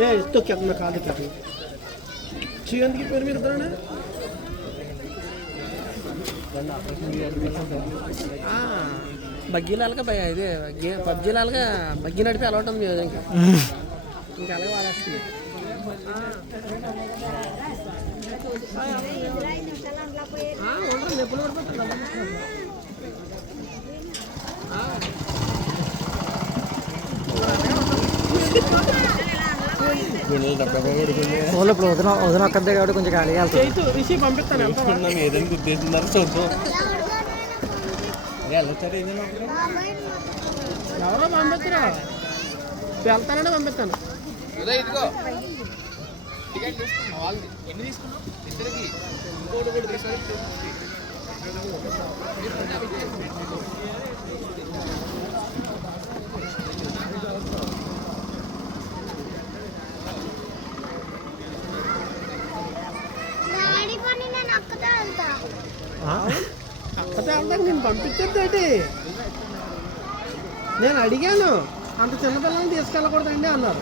ఏ తొక్కేస్తున్నా కాదు కాదు చేయడానికి పేరు మీరు ఇద్దరు బగ్గీలాగా భయ ఇదే పబ్జీలాగా బగ్గి నడిపి అలవాటు ఉంది ఇంకా ఇంకా అలాగే వాడేస్తుంది ఉండరు నొప్పులు పడిపోతుంది ఇప్పుడు వదిన ఒక్కదే కాబట్టి కొంచెం ఖాళీగా వెళ్తాను పంపిస్తాను ఏదైనా గుర్తిస్తున్నారు చూద్దాం వెళ్ళొచ్చారు ఏదైనా ఎవరో పంపిస్తారా వెళ్తానంటే పంపిస్తాను ఇదిగో టికెట్ తీసుకున్నాం వాళ్ళు ఎన్ని తీసుకున్నాం ఇద్దరికి ఇంకోటి కూడా తీసుకొని అక్కడే వెళ్తాను నేను పంపించేది నేను అడిగాను అంత చిన్నపిల్లల్ని తీసుకెళ్ళకూడదండి అన్నారు